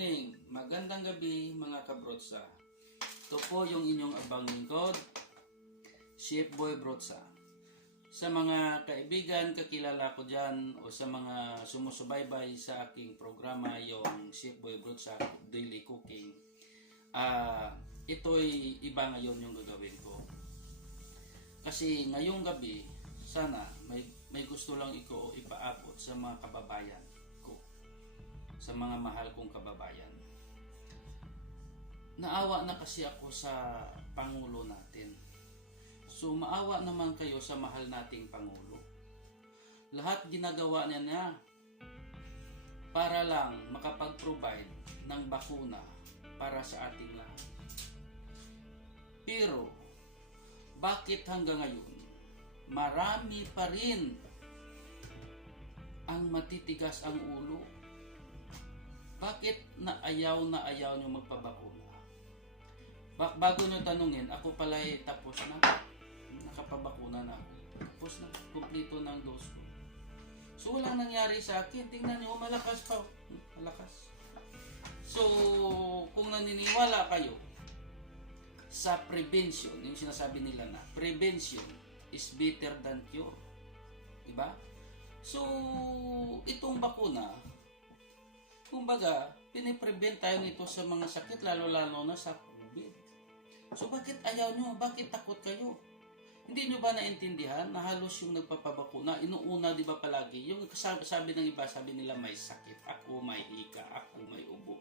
evening, magandang gabi mga kabrutsa. Ito po yung inyong abang lingkod, CHEFBOYBRUTSA. Sa mga kaibigan, kakilala ko dyan o sa mga sumusubaybay sa aking programa, yung CHEFBOYBRUTSA Daily Cooking, ito'y iba ngayon yung gagawin ko. Kasi ngayong gabi, sana may gusto lang ko ipaabot sa mga kababayan ko, sa mga mahal kong kababayan. Naawa na kasi ako sa Pangulo natin. So maawa naman kayo sa mahal nating Pangulo. Lahat ginagawa niya para lang makapag-provide ng bakuna para sa ating lahat. Pero bakit hanggang ngayon marami pa rin ang matitigas ang ulo? Bakit na ayaw nyo magpabakuna? Bago nyo tanungin, ako pala'y tapos na. Nakapabakuna na ako. Tapos na. Kumplito ng dose ko. So walang nangyari sa akin. Tingnan nyo, malakas pa. Malakas. So kung naniniwala kayo sa prevention, yung sinasabi nila na prevention is better than cure. Diba? So itong bakuna, kumbaga, piniprevent tayo nito sa mga sakit, lalo-lalo na sa COVID. So bakit ayaw nyo? Bakit takot kayo? Hindi nyo ba naintindihan na halos yung nagpapabakuna, inuuna di ba palagi, yung sabi ng iba, sabi nila may sakit, ako may hika, ako may ubo.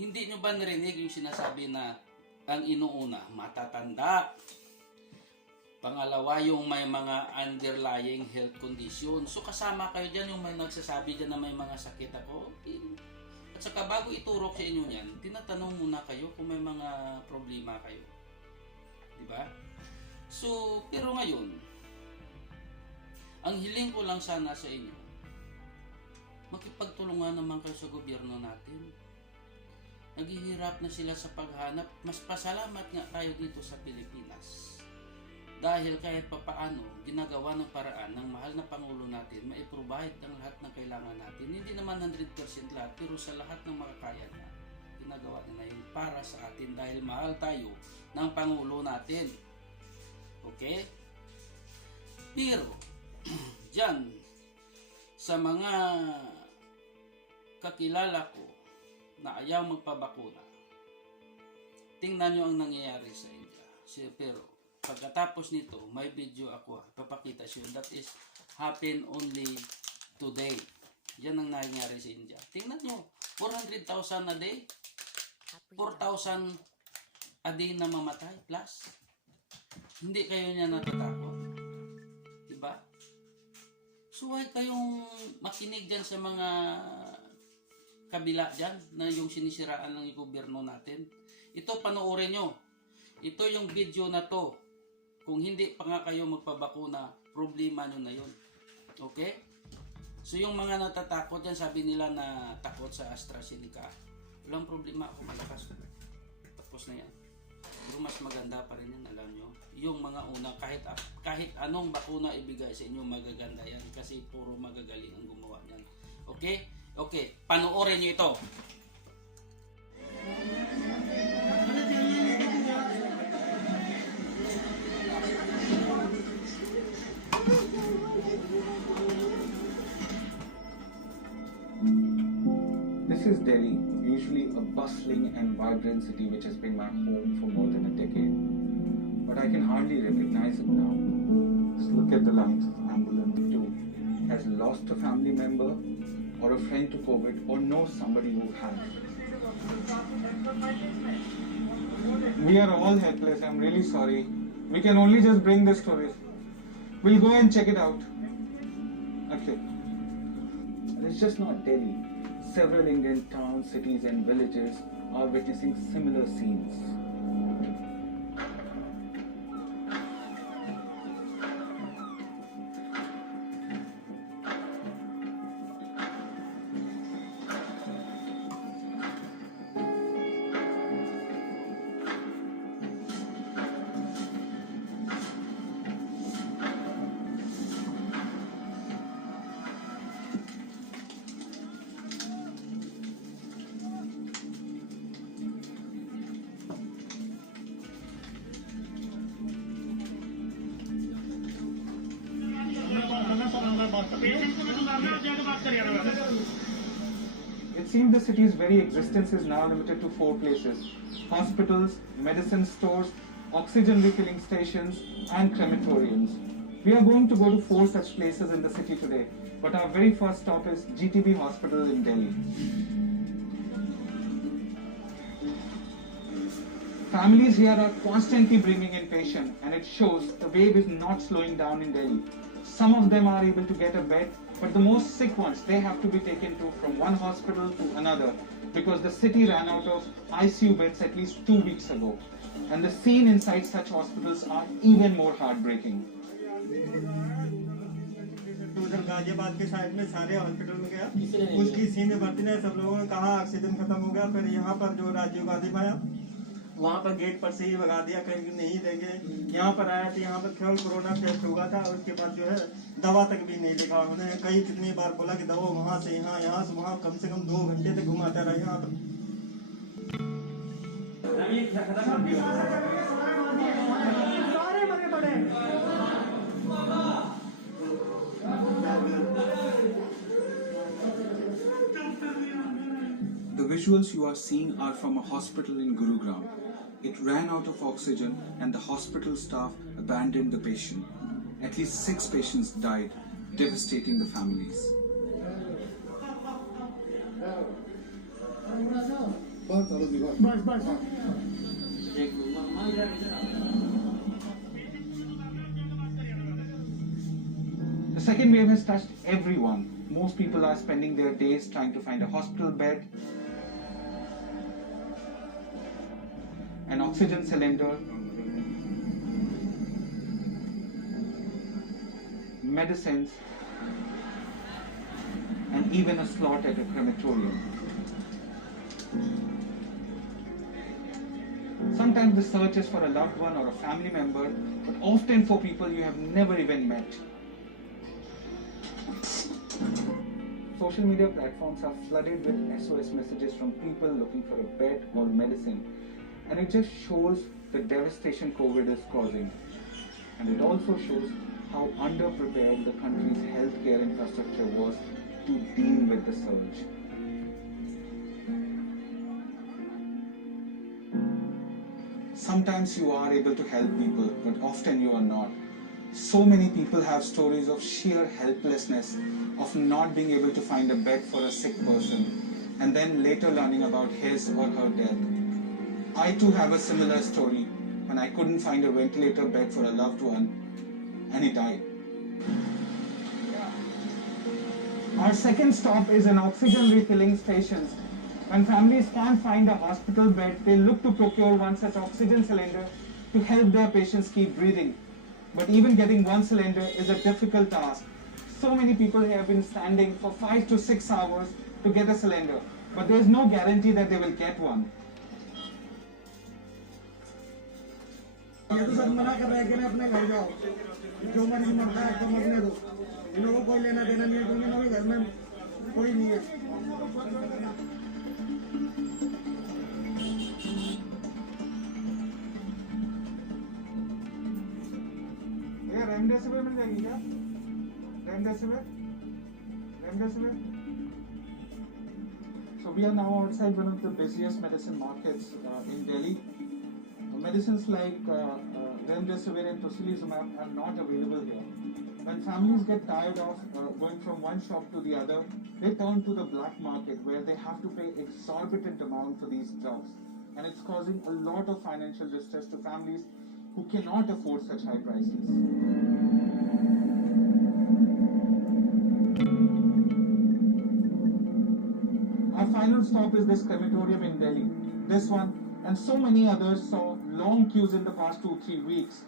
Hindi nyo ba narinig yung sinasabi na ang inuuna, matatanda? Pangalawa, yung may mga underlying health condition. So kasama kayo dyan, yung may nagsasabi dyan na may mga sakit ako. At saka bago iturok sa inyo yan, tinatanong muna kayo kung may mga problema kayo. Diba? So, pero ngayon, ang hiling ko lang sana sa inyo, makipagtulungan naman kayo sa gobyerno natin. Naghihirap na sila sa paghanap. Mas pasalamat nga tayo dito sa Pilipinas. Dahil kahit papaano, ginagawa ng paraan ng mahal na Pangulo natin, mai-provide ang lahat ng kailangan natin. Hindi naman 100% lahat, pero sa lahat ng makakaya niya, ginagawa niya na yun para sa atin dahil mahal tayo ng Pangulo natin. Okay? Pero, dyan, sa mga kakilala ko na ayaw magpabakuna, tingnan nyo ang nangyayari sa India. Pero, pagkatapos nito, may video ako, papakita siya. That is happen only today. Yan ang nangyari sa India. Tingnan nyo, 400,000 a day, 4,000 a day na mamatay plus. Hindi kayo niya natatakot. Diba? So why kayong makinig dyan sa mga kabila dyan na yung sinisiraan ng gobyerno natin? Ito, panoorin nyo. Ito yung video na to. Kung hindi pa nga kayo magpabakuna, problema nyo na yun. Okay? So yung mga natatakot yan, sabi nila na takot sa AstraZeneca, walang problema, ako malakas. Tapos na yan. Pero mas maganda pa rin yan, alam nyo. Yung mga una, kahit anong bakuna ibigay sa inyo, magaganda yan. Kasi puro magagaling ang gumawa yan. Okay? Okay, panoorin nyo ito. This is Delhi, usually a bustling and vibrant city which has been my home for more than a decade. But I can hardly recognize it now. Just look at the lines of ambulance too. Has lost a family member or a friend to COVID or knows somebody who has. We are all helpless, I'm really sorry. We can only just bring this story. We'll go and check it out. Okay. It's just not Delhi. Several Indian towns, cities and villages are witnessing similar scenes. It seems the city's very existence is now limited to 4 places: hospitals, medicine stores, oxygen refilling stations, and crematoriums. We are going to go to 4 such places in the city today, but our very first stop is GTB Hospital in Delhi. Families here are constantly bringing in patients, and it shows the wave is not slowing down in Delhi. Some of them are able to get a bed, but the most sick ones, they have to be taken to from one hospital to another because the city ran out of ICU beds at least 2 weeks ago. And the scene inside such hospitals are even more heartbreaking. उधर गाजियाबाद के side में सारे hospital में गया, उसकी सीने भर्ती ने सब लोगों ने कहा ऑक्सीजन खत्म हो गया। फिर यहाँ पर जो राजीव गांधी आया, वहाँ पर गेट पर से ही भगा दिया, कहीं नहीं देंगे। यहाँ पर आया तो यहाँ पर केवल कोरोना टेस्ट हुआ था, उसके बाद जो है दवा तक भी नहीं लिखा उन्होंने। कई कितनी बार बोला कि दवा वहाँ से यहाँ, यहाँ से वहाँ, कम से कम 2 घंटे तक घुमाता रहा यहाँ पर। The visuals you are seeing are from a hospital in Gurugram. It ran out of oxygen and the hospital staff abandoned the patient. At least 6 patients died, devastating the families. The second wave has touched everyone. Most people are spending their days trying to find a hospital bed, an oxygen cylinder, medicines, and even a slot at a crematorium. Sometimes the search is for a loved one or a family member, but often for people you have never even met. Social media platforms are flooded with SOS messages from people looking for a bed or medicine. And it just shows the devastation COVID is causing. And it also shows how underprepared the country's healthcare infrastructure was to deal with the surge. Sometimes you are able to help people, but often you are not. So many people have stories of sheer helplessness, of not being able to find a bed for a sick person, and then later learning about his or her death. I too have a similar story when I couldn't find a ventilator bed for a loved one and he died. Our second stop is an oxygen refilling stations. When families can't find a hospital bed, they look to procure one such oxygen cylinder to help their patients keep breathing. But even getting one cylinder is a difficult task. So many people have been standing for 5 to 6 hours to get a cylinder, but there is no guarantee that they will get one. ये तो sir मना कर रहे हैं कि अपने घर जाओ, जो मरीज मरता है तो मरने दो, इन लोगों को कोई लेना देना नहीं है, क्योंकि इनके घर में कोई नहीं है। ये रेमडेसिविर मिल जाएगी क्या? Remdesivir? So we are now outside one of the busiest medicine markets in Delhi. Medicines like remdesivir and tocilizumab are not available here. When families get tired of going from one shop to the other, they turn to the black market where they have to pay exorbitant amount for these drugs. And it's causing a lot of financial distress to families who cannot afford such high prices. Our final stop is this crematorium in Delhi. This one and so many others saw long queues in the past 2-3 weeks.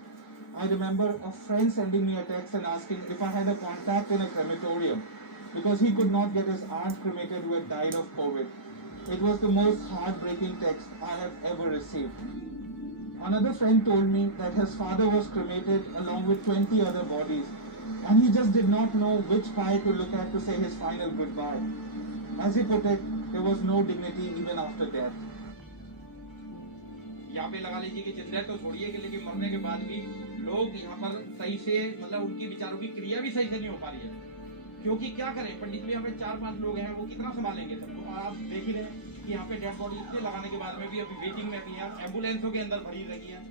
I remember a friend sending me a text and asking if I had a contact in a crematorium because he could not get his aunt cremated who had died of COVID. It was the most heartbreaking text I have ever received. Another friend told me that his father was cremated along with 20 other bodies and he just did not know which pile to look at to say his final goodbye. As he put it, there was no dignity even after death. यहाँ पे लगा लीजिए कि जिंदा तो छोड़िए कि लेकिन मरने के बाद भी लोग यहाँ पर सही से मतलब उनकी विचारों की क्रिया भी सही से नहीं हो पा रही है। क्योंकि क्या करें, पंडित भी यहाँ पे 4-5 लोग हैं, वो कितना संभालेंगे सबको। आप देख ही रहे हैं कि यहाँ पे डेड बॉडी इतने लगाने के बाद में भी अभी वेटिंग में भी है, एम्बुलेंसों के अंदर भरी रही है।